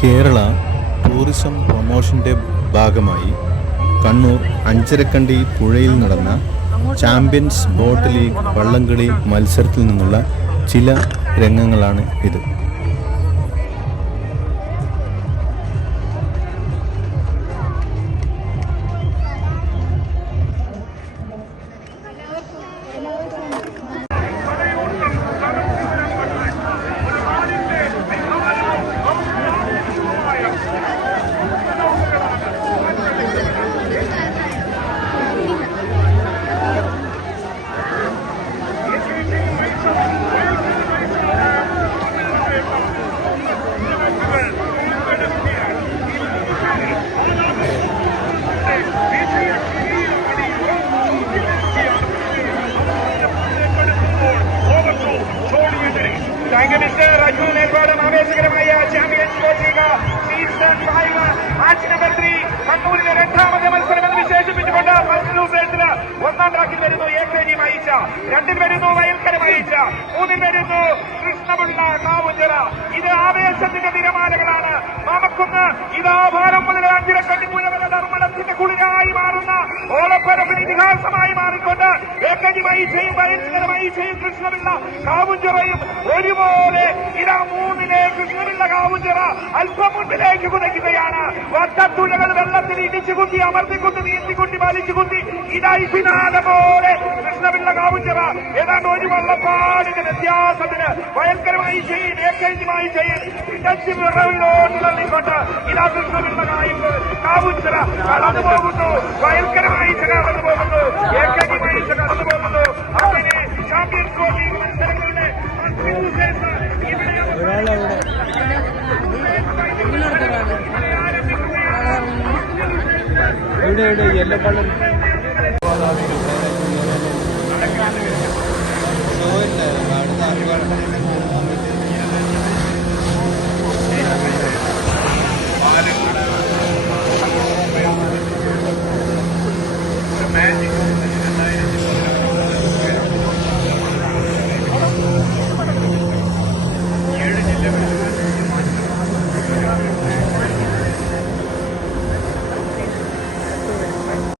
Kerala tourism പ്രൊമോഷന്റെ ഭാഗമായി കണ്ണൂർ അഞ്ചരക്കണ്ടി പുഴയിൽ നടന്ന ചാമ്പ്യൻസ് ബോട്ട് ലീഗ് വള്ളംകളി മത്സരത്തിൽ നിന്നുള്ള ചില രംഗങ്ങളാണ് ഇത്. ചാമ്പ്യൻസ് നമ്പർ രണ്ടാമത്തെ ഒന്നാം വരുന്നു. രണ്ടിൽ വരുന്നു മൂന്നിൽ വരുന്നു ഇതിഹാസമായി മാറിക്കൊണ്ട് ജി മയിച്ചയും വയൽക്കര കൃഷ്ണപിള്ള കാവുഞ്ചിറയും ഒരുപോലെ കൃഷ്ണപിള്ള കാവുഞ്ചിറ അല്പം മുൻപിലേക്ക് കുതയ്ക്കുകയാണ് വട്ടത്തുലകൾ വെള്ളത്തിൽ ഇടിച്ചു കുത്തി അമർത്തിക്കുത്തി നീന്തിക്കുത്തി വലിച്ചു കുത്തി ഇതാ ഇസിനാഥ പോലെ കൃഷ്ണപിള്ള കാവുഞ്ചിറ ഏതാണ്ട് ഒരു വള്ളപ്പാടിന്റെ വ്യത്യാസത്തിന് ഭയങ്കരമായി ചെയ്യും ഏകൈന്യമായി ചെയ്യും ഇടച്ചു വിറവിലോട്ട് തള്ളിക്കൊണ്ട് ഇതാ കൃഷ്ണപിള്ള കാവുഞ്ചിറ കടന്നു പോകുന്നു ഭയങ്കരമായി കടന്നു പോകുന്നു. Lemonade, yellow color. Magic.